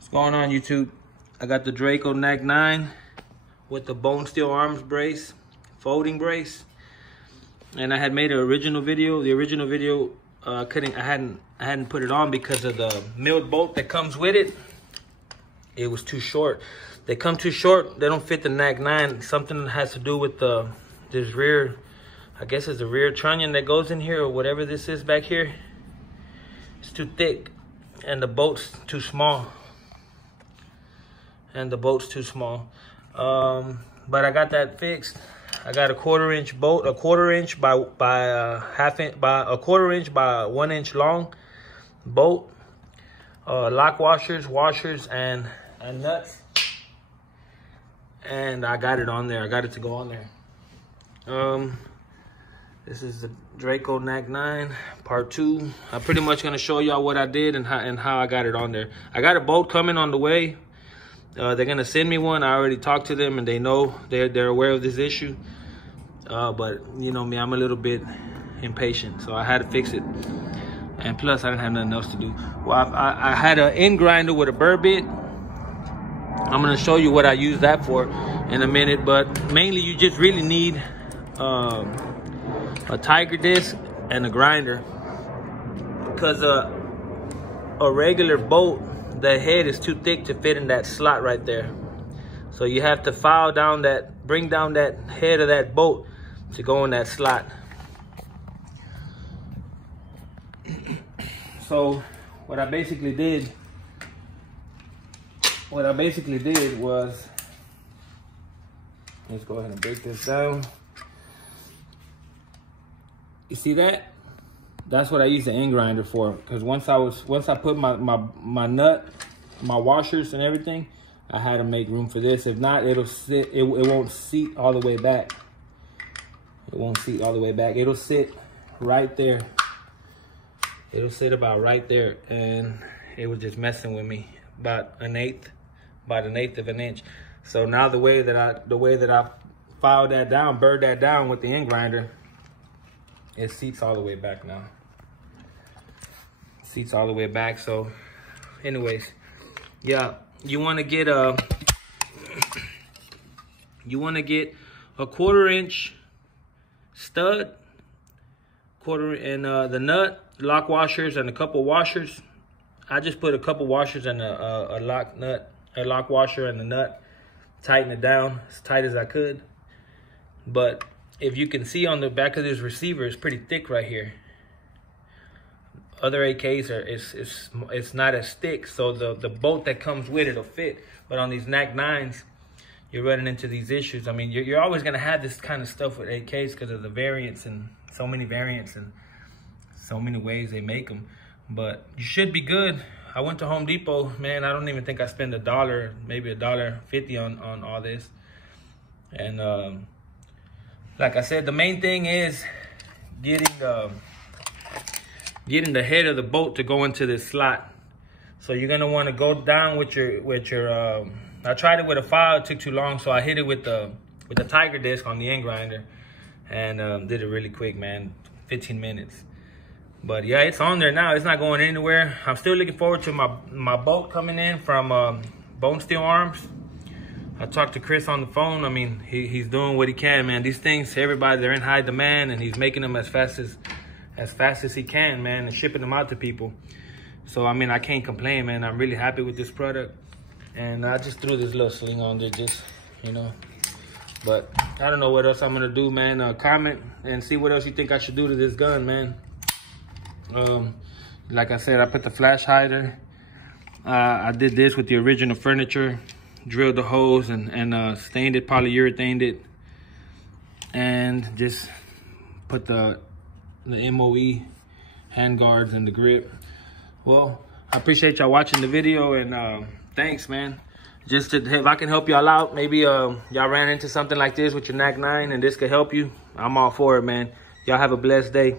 What's going on, YouTube? I got the Draco Neck 9 with the Bonesteel arms brace, folding brace. And I had made an original video. The original video, I hadn't put it on because of the milled bolt that comes with it. It was too short. They come too short. They don't fit the Neck 9. Something has to do with this rear, I guess it's the rear trunnion that goes in here, or whatever this is back here. It's too thick, and the bolt's too small. But I got that fixed. I got a 1/4 inch bolt, a 1/4 inch by a 1/4 inch by 1 inch long bolt, lock washers, and nuts. And I got it on there. I got it to go on there. This is the Draco Neck 9 part 2. I'm pretty much gonna show y'all what I did and how I got it on there. I got a bolt coming on the way. They're gonna send me one. I already talked to them, and they know they're aware of this issue. But you know me, I'm a little bit impatient, so I had to fix it. And plus, I didn't have nothing else to do. Well, I had an end grinder with a burr bit. I'm gonna show you what I use that for in a minute. But mainly, you just really need a tiger disc and a grinder, because a regular bolt, the head is too thick to fit in that slot right there. So you have to file down that, bring down that head of that bolt to go in that slot. So what I basically did was, let's go ahead and break this down. You see that? That's what I use the end grinder for. Because once I put my nut, my washers and everything, I had to make room for this. If not, it'll sit. It won't seat all the way back. It won't seat all the way back. It'll sit right there. It'll sit about right there, and it was just messing with me about an eighth of an inch. So now the way that I filed that down, burred that down with the end grinder, it seats all the way back now. Seats all the way back. So anyways, yeah, you want to get a 1/4 inch stud, and the nut, lock washers, and a couple washers. I just put a couple washers and a lock washer and the nut, tighten it down as tight as I could. But if you can see on the back of this receiver, it's pretty thick right here. Other AKs it's not as thick, so the bolt that comes with it will fit. But on these Neck 9s, you're running into these issues. I mean, you're always gonna have this kind of stuff with AKs because of the variants, and so many variants and so many ways they make them. But you should be good. I went to Home Depot, man. I don't even think I spent $1, maybe $1.50 on all this. And like I said, the main thing is getting the head of the bolt to go into this slot. So you're gonna want to go down with your I tried it with a file, it took too long, so I hit it with the tiger disc on the end grinder, and did it really quick, man, 15 minutes. But yeah, it's on there now. It's not going anywhere. I'm still looking forward to my bolt coming in from Bonesteel Arms. I talked to Chris on the phone. I mean, he's doing what he can, man. These things, everybody, they're in high demand, and he's making them as fast as he can, man, and shipping them out to people. So, I mean, I can't complain, man. I'm really happy with this product. And I just threw this little sling on there, just, you know. But I don't know what else I'm going to do, man. Comment and see what else you think I should do to this gun, man. Like I said, I put the flash hider. I did this with the original furniture. Drilled the holes and stained it, polyurethaned it. And just put the MOE hand guards and the grip. Well, I appreciate y'all watching the video, and thanks, man. Just if I can help y'all out, maybe y'all ran into something like this with your Neck 9 and this could help you, I'm all for it, man. Y'all have a blessed day.